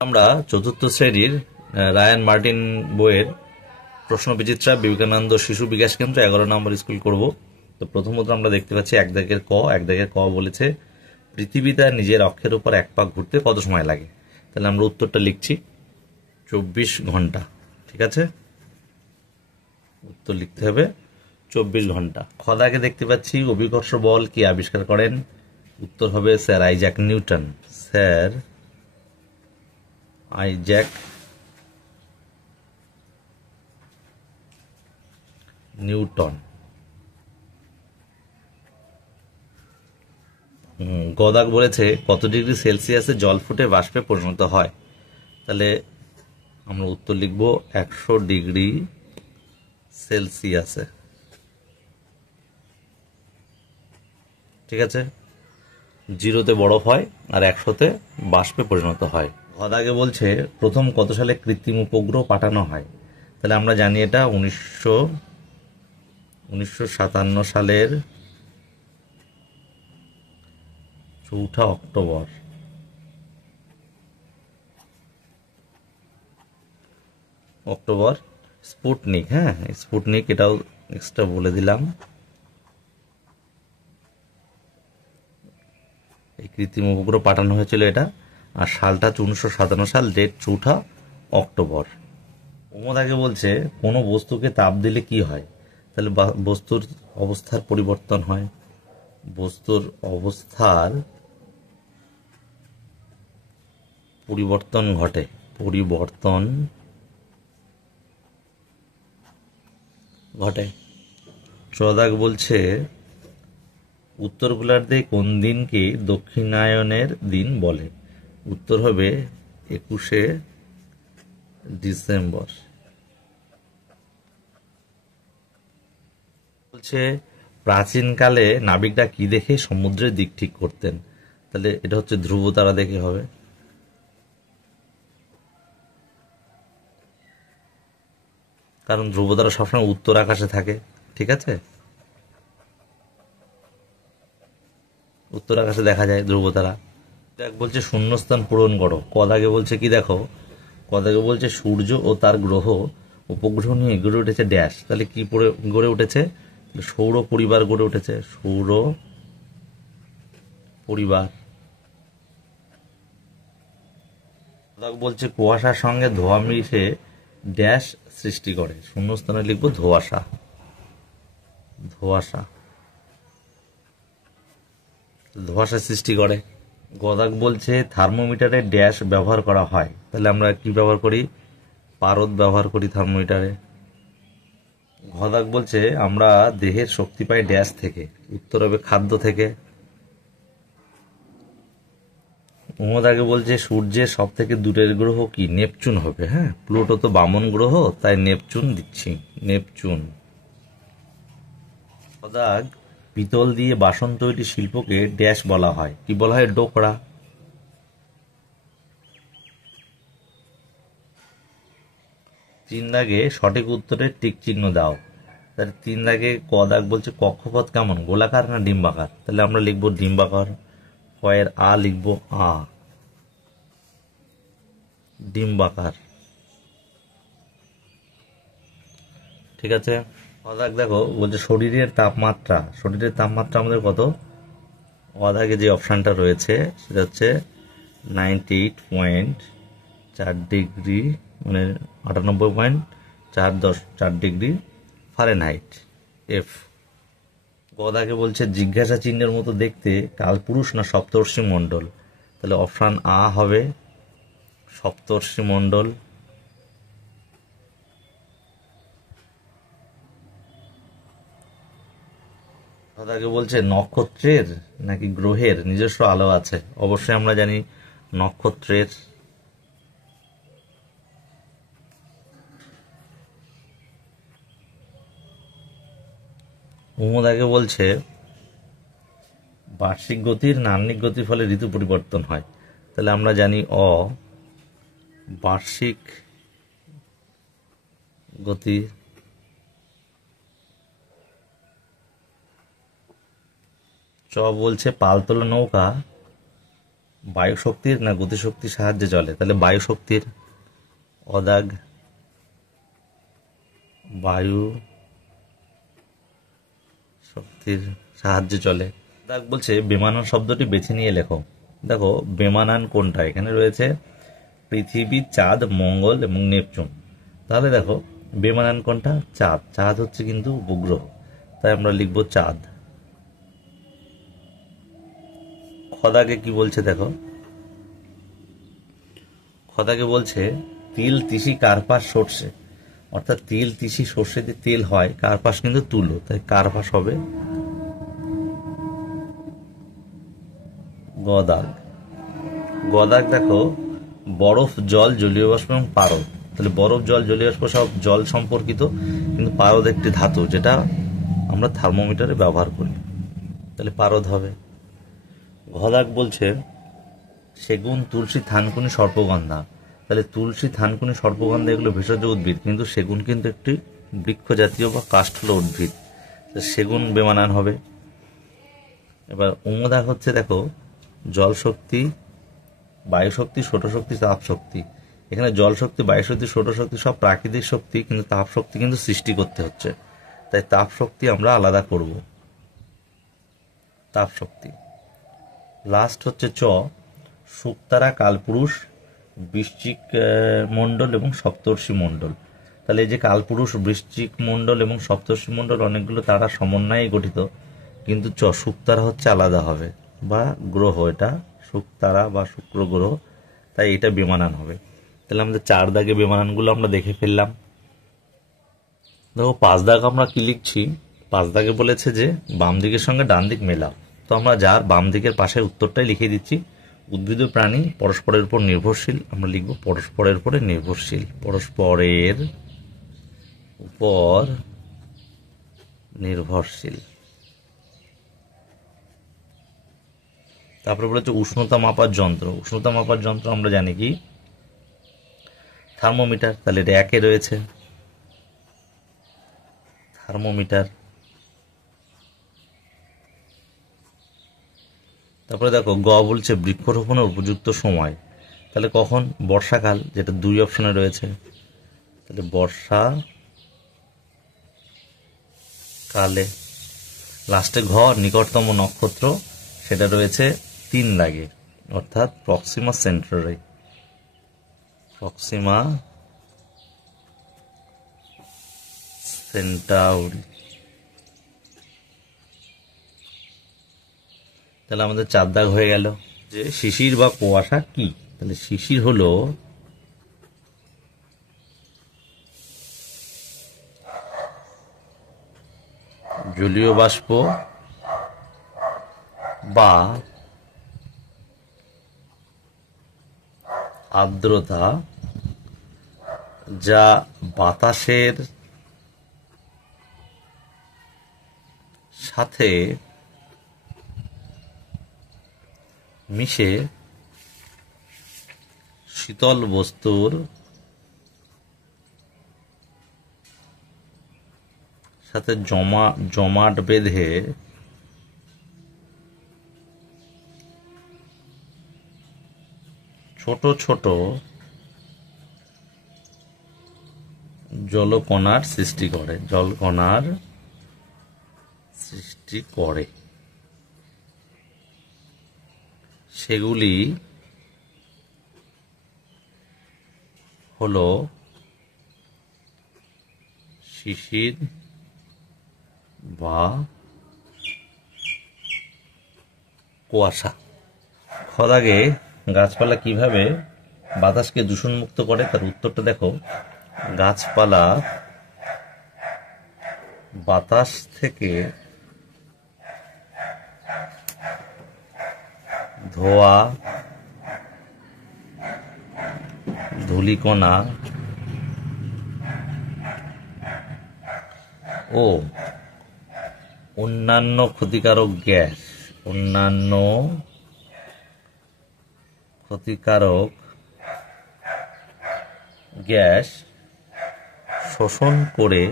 আমরা চতুর্থ শ্রেণীর রায়ান মার্টিন বইয়ের প্রশ্ন বিচিত্রা বিবেকানন্দ শিশু বিকাশ কেন্দ্র 11 নম্বর স্কুল করব। তো প্রথমত আমরা দেখতে পাচ্ছি এক দাগের ক বলেছে পৃথিবী তার নিজের অক্ষের উপর এক পাক ঘুরতে কত সময় লাগে। তাহলে আমরা উত্তরটা লিখছি 24 ঘন্টা। ঠিক আছে, উত্তর লিখতে হবে 24 ঘন্টা। খ দাগে দেখতে পাচ্ছি অভিকর্ষ বল কি আবিষ্কার করেন। উত্তর হবে sir Isaac Newton. Sir Isaac Newton. গদাক বলেছে কত ডিগ্রি সেলসিয়াসে জল ফুটে বাষ্পে পরিণত হয়। তাহলে আমরা উত্তর লিখব 100 ডিগ্রি সেলসিয়াসে। ঠিক আছে, 0-তে বরফ হয় আর 100-তে বাষ্পে পরিণত হয়। গদাকে বলছে প্রথম কত সালে কৃত্রিম উপগ্রহ পাঠানো হয়। তাহলে আমরা জানি এটা 1957 সালের 4 অক্টোবর। স্পুটনিক, স্পুটনিক, এটাও এক্সট্রা বলে দিলাম। এই কৃত্রিম উপগ্রহ পাঠানো হয়েছিল এটা, আর সালটা 1957 সাল, ডেট 4 অক্টোবর। ওমদাকে বলছে কোনো বস্তুকে তাপ দিলে কি হয়। তাহলে বস্তুর অবস্থার পরিবর্তন হয়। বস্তুর অবস্থার পরিবর্তন ঘটে। চদাক বলছে উত্তর গোলার্ধে কোন দিনকে দক্ষিণায়নের দিন বলে। উত্তর হবে 21শে ডিসেম্বর। বলছে প্রাচীনকালে নাবিকরা কি দেখে সমুদ্রের দিক ঠিক করতেন। তাহলে এটা হচ্ছে ধ্রুব তারা দেখে হবে। কারণ ধ্রুব তারা সবসময় উত্তর আকাশে থাকে। ঠিক আছে, উত্তর আকাশে দেখা যায় ধ্রুব তারা। দেখ বলছে শূন্যস্থান পূরণ করো। কদাকে বলছে কি দেখো, কদাকে বলছে সূর্য ও তার গ্রহ উপগ্রহ নিয়ে গড়ে উঠেছে ড্যাশ। তাহলে কি গড়ে উঠেছে, সৌর পরিবার গড়ে উঠেছে। সৌর পরিবার। কদাক বলছে কুয়াশার সঙ্গে ধোঁয়া মিশে ড্যাশ সৃষ্টি করে। শূন্যস্থানে লিখবো ধোঁয়াশা। ধোঁয়াশা সৃষ্টি করে। গদাক বলছে থার্মোমিটারে ড্যাশ ব্যবহার করা হয়। তাহলে আমরা কি ব্যবহার করি, পারদ ব্যবহার করি থার্মোমিটারে। গদাক বলছে আমরা দেহের শক্তি পাই ড্যাশ থেকে। উত্তর হবে খাদ্য থেকে। উমদাকে বলছে সূর্যের সব থেকে দূরের গ্রহ কি, নেপচুন হবে। প্লুটো তো বামন গ্রহ, তাই নেপচুন দিচ্ছি, নেপচুন। গদাক পিতল দিয়ে বাসন তৈরি শিল্পকে ড্যাশ বলা হয়। কি বলা হয়, ডোকরা। 3 দাগে সঠিক উত্তরের টিক চিহ্ন দাও। তাহলে 3 দাগে ক দাগ বলছে কক্ষপথ কেমন, গোলাকার না ডিম্বাকার। তাহলে আমরা লিখবো ডিম্বাকার। কয়ের আ লিখবো আ, ডিম্বাকার। ঠিক আছে, অদাগ দেখো বলছে শরীরের তাপমাত্রা আমাদের কত। অদাগে যে অপশানটা রয়েছে সেটা হচ্ছে 98.4 ডিগ্রি, মানে 98.4 ডিগ্রি ফারেনহাইট এফ। গদাকে বলছে জিজ্ঞাসা চিহ্নের মতো দেখতে কালপুরুষ না সপ্তর্ষি মণ্ডল। তাহলে অপশান আ হবে সপ্তর্ষি মণ্ডল। গদাকে বলছে নক্ষত্রের নাকি গ্রহের নিজস্ব আলো আছে। অবশ্যই আমরা জানি নক্ষত্রের। উমদাকে বলছে বার্ষিক গতির না আহ্নিক গতির ফলে ঋতু পরিবর্তন হয়। তাহলে আমরা জানি বার্ষিক গতি। চ বলছে পালতোলা নৌকা বায়ু শক্তির না গতিশক্তির সাহায্যে চলে? তাহলে বায়ু শক্তির, অদাগ বায়ু শক্তির সাহায্যে চলে। দাগ বলছে বেমানান শব্দটি বেছে নিয়ে লেখো। দেখো বেমানান কোনটা, এখানে রয়েছে পৃথিবী, চাঁদ, মঙ্গল এবং নেপচুন। তাহলে দেখো বেমানান কোনটা? চাঁদ। চাঁদ হচ্ছে কিন্তু উপগ্রহ, তাই আমরা লিখবো চাঁদ। খদাকে কি বলছে দেখো, খদাকে বলছে তিল, তিসি, কার্পাস, সর্ষে। অর্থাৎ তিল, তিসি, সর্ষে দিয়ে তেল হয়, কার্পাস কিন্তু তুলো, তাই কার্পাস হবে গদাগ। গদাগ দেখো বরফ, জল, জলীয় বাষ্প এবং পারদ। তাহলে বরফ, জল, জলীয় বাষ্প সব জল সম্পর্কিত, কিন্তু পারদ একটি ধাতু যেটা আমরা থার্মোমিটারে ব্যবহার করি, তাহলে পারদ হবে। ঘদাগ বলছে সেগুন, তুলসী, থানকুনি, সর্পগন্ধা। তাহলে তুলসী, থানকুনি, সর্পগন্ধা এগুলো ভেষজ উদ্ভিদ, কিন্তু সেগুন কিন্তু একটি বৃক্ষ জাতীয় বা কাষ্ঠল উদ্ভিদ, সেগুন বেমানান হবে। এবার উমদাগ হচ্ছে দেখো জল শক্তি, বায়ু শক্তি, ছোট শক্তি, তাপ শক্তি। এখানে জল শক্তি, বায়ু শক্তি, ছোট শক্তি সব প্রাকৃতিক শক্তি, কিন্তু তাপ শক্তি কিন্তু সৃষ্টি করতে হচ্ছে, তাই তাপ শক্তি আমরা আলাদা করব, তাপ শক্তি। লাস্ট হচ্ছে চ, শুকতারা, কালপুরুষ, বৃশ্চিক মণ্ডল এবং সপ্তর্ষি মণ্ডল। তাহলে এই যে কালপুরুষ, বৃশ্চিক মণ্ডল এবং সপ্তর্ষি মণ্ডল অনেকগুলো তারা সমন্বয়ে গঠিত, কিন্তু শুকতারা হচ্ছে আলাদা হবে, বা গ্রহ, এটা শুকতারা বা শুক্র গ্রহ, তাই এটা বেমানান হবে। তাহলে আমাদের 4 দাগে বেমানানগুলো আমরা দেখে ফেললাম। দেখো 5 দাগ আমরা কি লিখছি, 5 দাগে বলেছে যে বাম দিকের সঙ্গে ডান দিক মেলাও, তো আমরা যার বাম দিকের পাশে উত্তরটাই লিখে দিচ্ছি। উদ্ভিদ ও প্রাণী পরস্পরের উপর নির্ভরশীল, আমরা লিখব পরস্পরের উপরে নির্ভরশীল, পরস্পরের উপর নির্ভরশীল। তারপরে বলেছে উষ্ণতা মাপার যন্ত্র। উষ্ণতা মাপার যন্ত্র আমরা জানি কি, থার্মোমিটার। তাহলে এটা 1-এ রয়েছে থার্মোমিটার। তারপরে দেখো গ বলছে বৃক্ষরোপণের উপযুক্ত সময়। তাহলে কখন? বর্ষাকাল, যেটা 2 অপশনে রয়েছে, তাহলে বর্ষা কালে। লাস্টে ঘ নিকটতম নক্ষত্র, সেটা রয়েছে 3 দাগে, অর্থাৎ প্রক্সিমা সেন্টারি, প্রক্সিমা সেন্টাউরি। তাহলে আমাদের 4 দাগ হয়ে গেল। যে শিশির বা কুয়াশা কি? তাহলে শিশির হলো জলীয় বাষ্প বা আর্দ্রতা, যা বাতাসের সাথে মিশে শীতল বস্তুর সাথে জমাট বেঁধে ছোট ছোট জলকণার সৃষ্টি করে, জলকণার সৃষ্টি করে। সেগুলি হলো শিশির বা কুয়াশা। খদাগে গাছপালা কিভাবে বাতাসকে দূষণমুক্ত করে, তার উত্তরটা দেখো। গাছপালা বাতাস থেকে ধোঁয়া, ধূলিকণা ও অন্যান্য ক্ষতিকারক গ্যাস শোষণ করে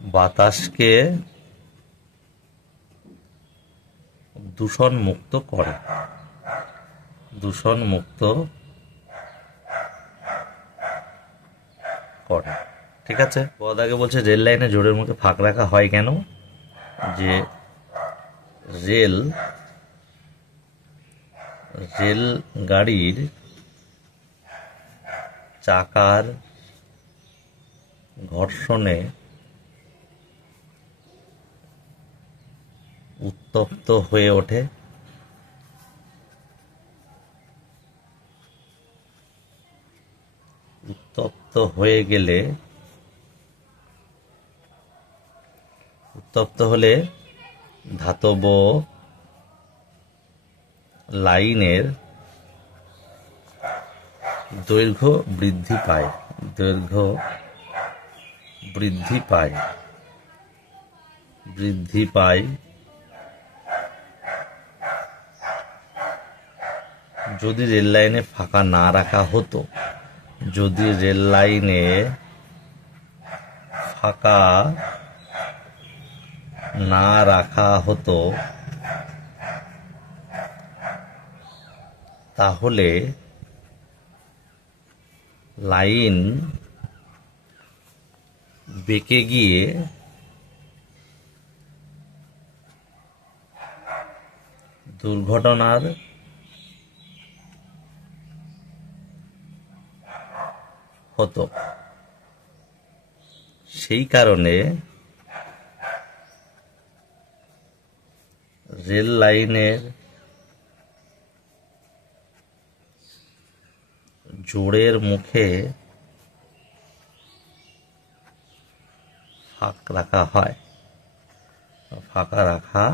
বাতাসকে দূষণ মুক্ত করে, দূষণ মুক্ত করে। ঠিক আছে, পদ আগে বলছে রেল লাইনে জোরের মুখে ফাঁক রাখা হয় কেন? যে রেল গাড়ির চাকার ঘর্ষণে উত্তপ্ত হয়ে ওঠে, উত্তপ্ত হয়ে গেলে, উত্তপ্ত হলে ধাতব লাইনের দৈর্ঘ্য বৃদ্ধি পায়, দৈর্ঘ্য বৃদ্ধি পায়, বৃদ্ধি পায়। যদি রেল লাইনে ফাঁকা না রাখা হতো, যদি রেল লাইনে ফাঁকা না রাখা হতো তাহলে লাইন বেঁকে গিয়ে দুর্ঘটনার হতো। সেই কারণে রেল লাইনের জোড়ের মুখে ফাঁক রাখা হয়, ফাঁকা রাখা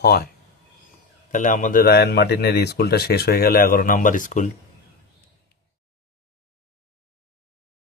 হয়। তাহলে আমাদের রায়ান মার্টিনের স্কুলটা শেষ হয়ে গেল, 11 নম্বর স্কুল।